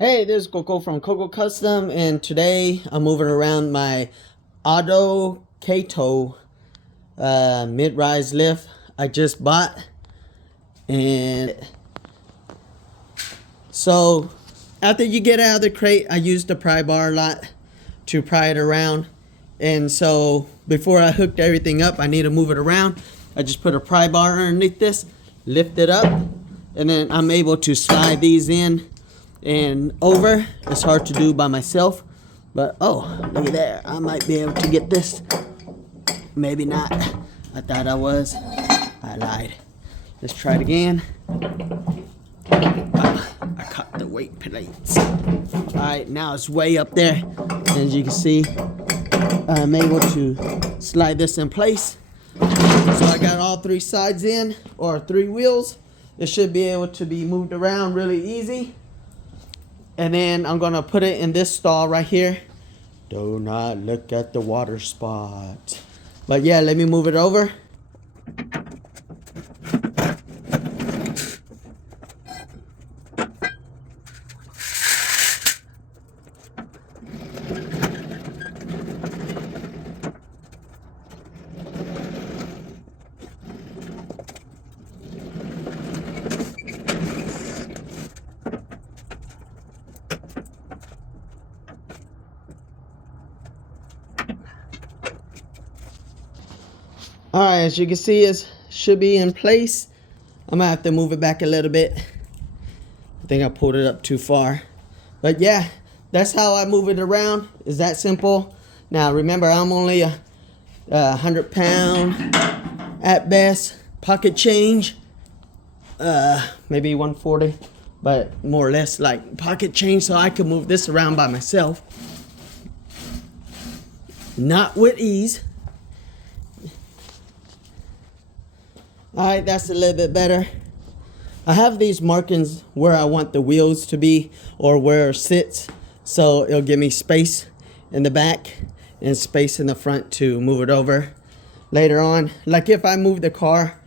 Hey, this is Coco from Coco Custom, and today I'm moving around my autokato mid-rise lift I just bought. And so after you get out of the crate, I use the pry bar a lot to pry it around. And so before I hooked everything up, I need to move it around. I just put a pry bar underneath this, lift it up, and then I'm able to slide these in and over. It's hard to do by myself, but oh, look at there. I might be able to get this. Maybe not. I thought I was. I lied. Let's try it again. I caught the weight plates. Alright, now it's way up there. As you can see, I'm able to slide this in place. So I got all three sides in, or three wheels. It should be able to be moved around really easy. And then I'm gonna put it in this stall right here. Do not look at the water spot. But yeah, let me move it over. Alright, as you can see, it should be in place. I'm gonna have to move it back a little bit. I think I pulled it up too far. But yeah, that's how I move it around. It's that simple. Now remember, I'm only a 100-pound at best. Pocket change, maybe 140, but more or less like pocket change, so I can move this around by myself. Not with ease. Alright, that's a little bit better. I have these markings where I want the wheels to be, or where it sits, so it'll give me space in the back and space in the front to move it over later on. Like if I move the car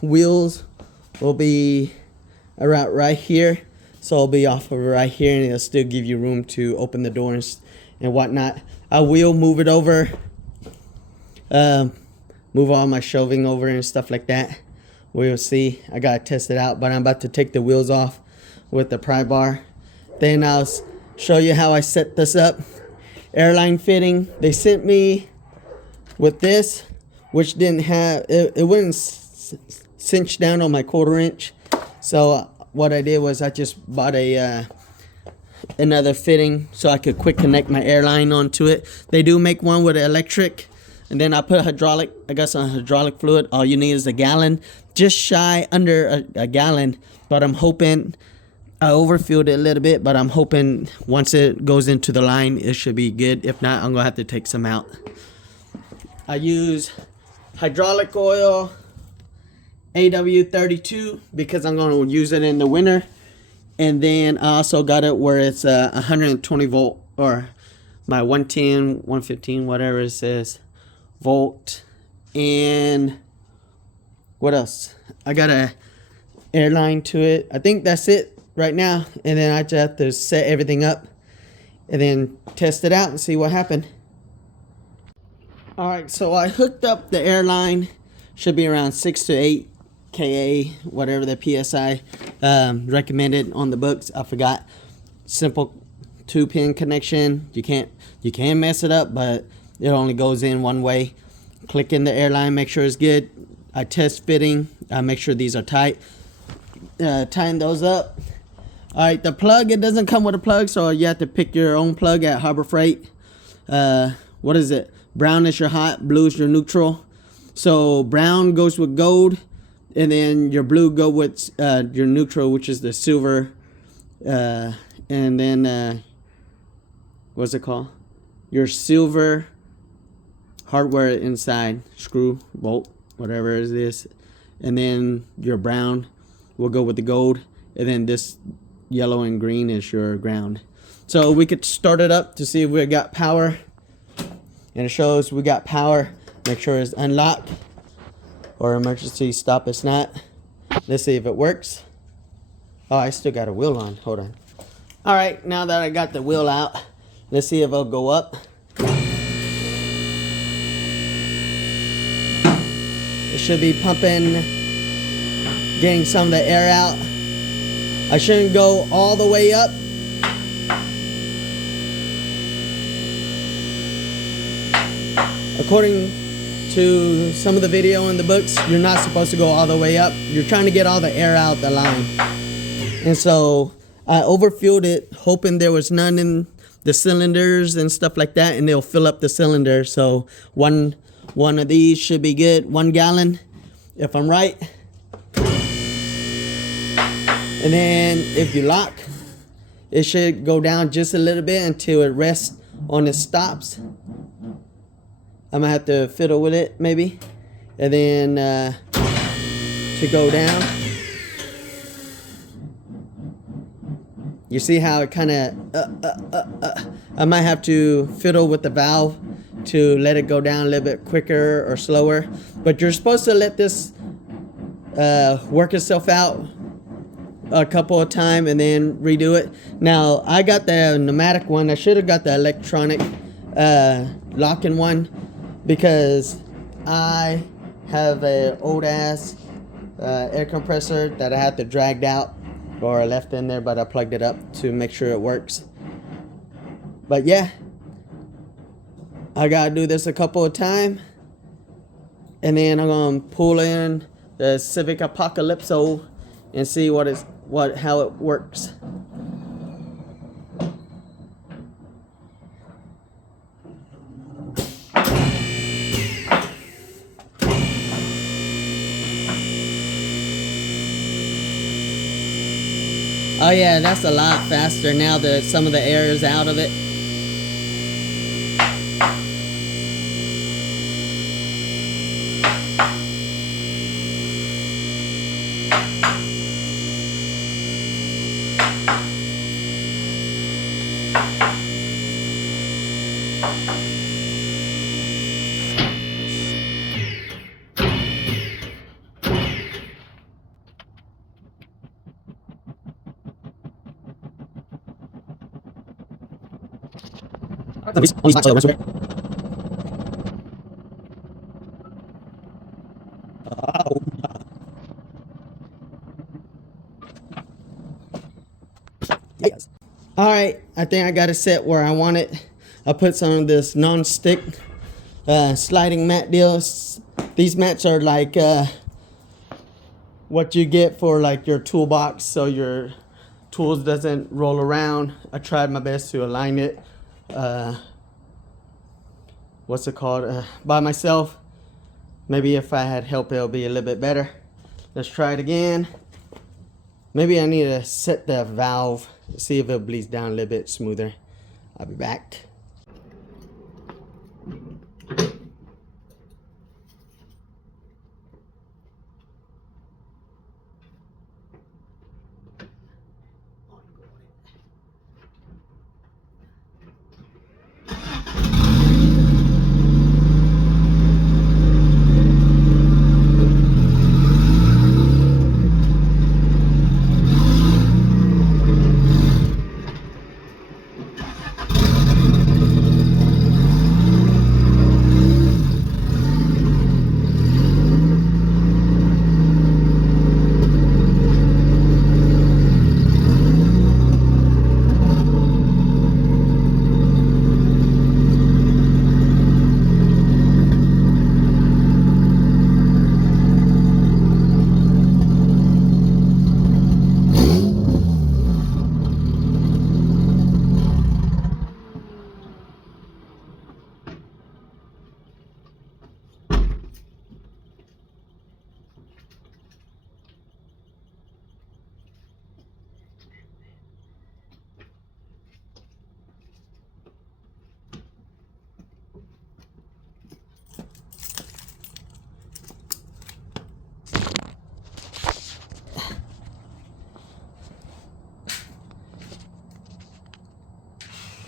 wheels will be around right here, so it'll be off of right here, and it'll still give you room to open the doors and whatnot. I will move it over, move all my shelving over and stuff like that. We'll see. I gotta test it out, but I'm about to take the wheels off with the pry bar. Then I'll show you how I set this up. Airline fitting. They sent me with this, which didn't have, it wouldn't cinch down on my 1/4 inch. So what I did was I just bought another fitting so I could quick connect my airline onto it. They do make one with electric. And then I put hydraulic, I got some hydraulic fluid. All you need is a gallon, just shy under a gallon. But I'm hoping, I overfilled it a little bit, but I'm hoping once it goes into the line, it should be good. If not, I'm gonna have to take some out. I use hydraulic oil, AW32, because I'm gonna use it in the winter. And then I also got it where it's 120 volt, or my 110, 115, whatever it says. Volt. And what else? I got a airline to it. I think that's it right now. And then I just have to set everything up and then test it out and see what happened. Alright, so I hooked up the airline. Should be around 6 to 8 KA, whatever the PSI recommended on the books. I forgot. Simple 2-pin connection. You can mess it up, but it only goes in one way. Click in the airline, make sure it's good. I test fitting. I make sure these are tight. Tighten those up. Alright, the plug, it doesn't come with a plug, so you have to pick your own plug at Harbor Freight. What is it? Brown is your hot, blue is your neutral. So brown goes with gold, and then your blue go with your neutral, which is the silver. And then, what's it called? Your silver hardware inside, screw, bolt, whatever it is. And then your brown will go with the gold. And then this yellow and green is your ground. So we could start it up to see if we got power. And it shows we got power. Make sure it's unlocked. Or emergency stop, it's not. Let's see if it works. Oh, I still got a wheel on. Hold on. All right, now that I got the wheel out, let's see if it'll go up. It should be pumping, getting some of the air out. I shouldn't go all the way up. According to some of the video in the books, you're not supposed to go all the way up. You're trying to get all the air out the line. And so I overfueled it, hoping there was none in the cylinders and stuff like that, and they'll fill up the cylinder. So one of these should be good, 1 gallon, if I'm right. And then if you lock, it should go down just a little bit until it rests on its stops. I'm gonna have to fiddle with it maybe. And then to go down. You see how it kind of, I might have to fiddle with the valve to let it go down a little bit quicker or slower. But you're supposed to let this work itself out a couple of times and then redo it. Now, I got the pneumatic one. I should have got the electronic locking one because I have an old ass air compressor that I had to drag out, or I left in there, but I plugged it up to make sure it works. But yeah, I gotta do this a couple of times, and then I'm gonna pull in the Civic Apocalypso and see how it works. Oh yeah, that's a lot faster now that some of the air is out of it. Alright, I think I got it set where I want it. I put some of this non-stick sliding mat deals. These mats are like what you get for like your toolbox so your tools doesn't roll around. I tried my best to align it by myself. Maybe if I had help it'll be a little bit better. Let's try it again. Maybe I need to set the valve, see if it bleeds down a little bit smoother. I'll be back.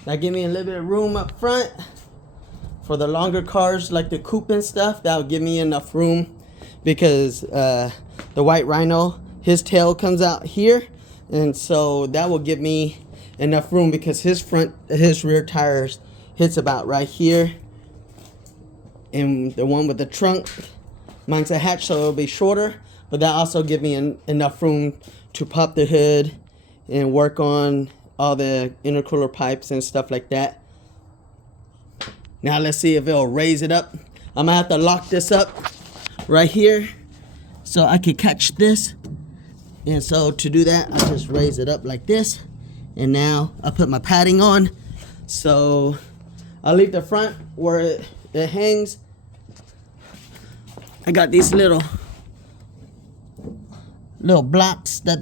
That give me a little bit of room up front. For the longer cars like the coupe and stuff, that'll give me enough room because the white Rhino, his tail comes out here, and so that will give me enough room because his rear tires hits about right here. And the one with the trunk, mine's a hatch, so it'll be shorter, but that also give me enough room to pop the hood and work on all the intercooler pipes and stuff like that. Now let's see if it'll raise it up. I'm gonna have to lock this up right here so I can catch this. And so to do that, I just raise it up like this. And now I put my padding on. So I'll leave the front where it hangs. I got these little blocks that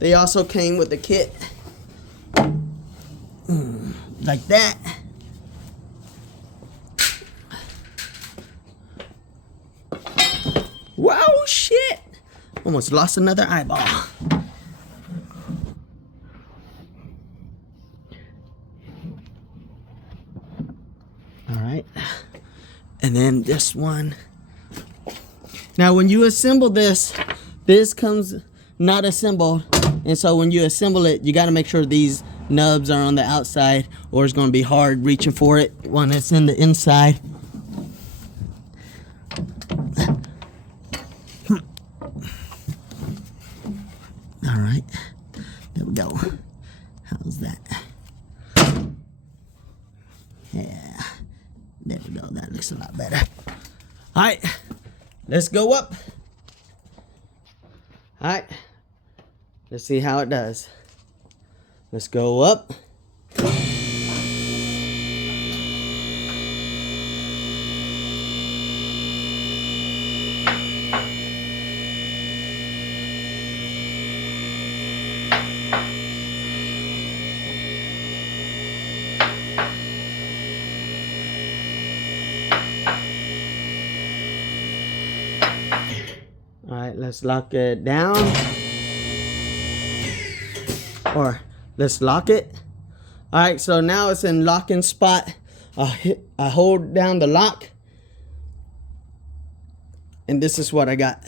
they also came with the kit. Like that. Wow, shit! Almost lost another eyeball. Alright. And then this one. Now when you assemble this comes not assembled. And so when you assemble it, you got to make sure these nubs are on the outside, or it's going to be hard reaching for it when it's in the inside. All right, there we go. How's that? Yeah, there we go. That looks a lot better. All right, let's go up. All right, let's see how it does. Let's go up. All right, let's lock it down. Or let's lock it. All right, so now it's in locking spot. I hold down the lock, and this is what I got.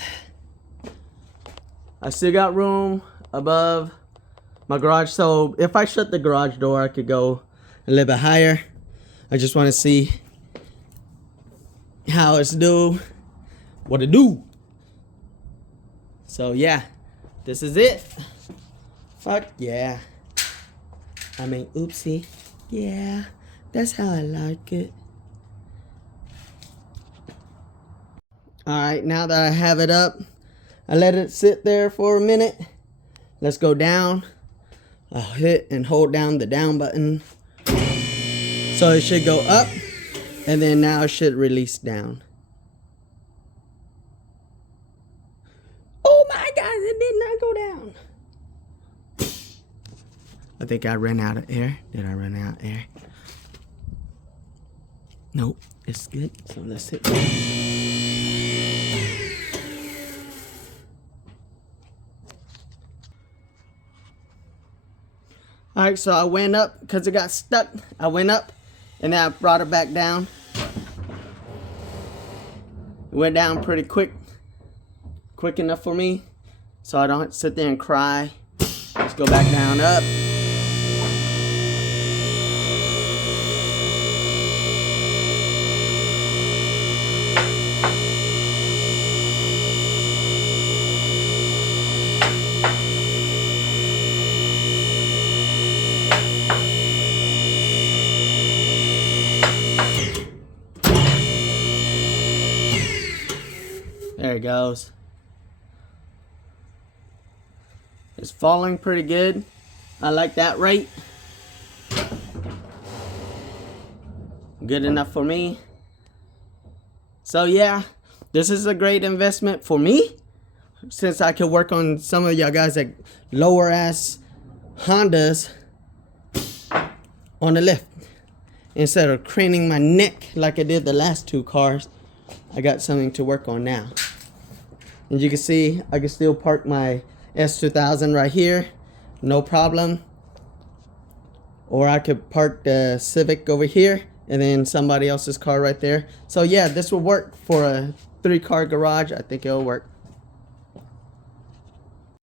I still got room above my garage, so if I shut the garage door, I could go a little bit higher. I just want to see how it's what it do. So yeah, this is it. Fuck yeah. I mean, oopsie. Yeah, that's how I like it. Alright, now that I have it up, I let it sit there for a minute. Let's go down. I'll hit and hold down the down button. So it should go up, and then now it should release down. Oh my God, it did not go down. I think I ran out of air. Did I run out of air? Nope, it's good. So let's hit that. Alright, so I went up because it got stuck. I went up and then I brought it back down. It went down pretty quick enough for me so I don't sit there and cry. Let's go back down up. There it goes. It's falling pretty good. I like that rate. Good enough for me. So yeah, this is a great investment for me, since I could work on some of y'all guys that lower ass Hondas on the lift. Instead of craning my neck like I did the last two cars, I got something to work on now. And you can see I can still park my S2000 right here, no problem. Or I could park the Civic over here and then somebody else's car right there. So yeah, this will work for a 3-car garage. I think it'll work.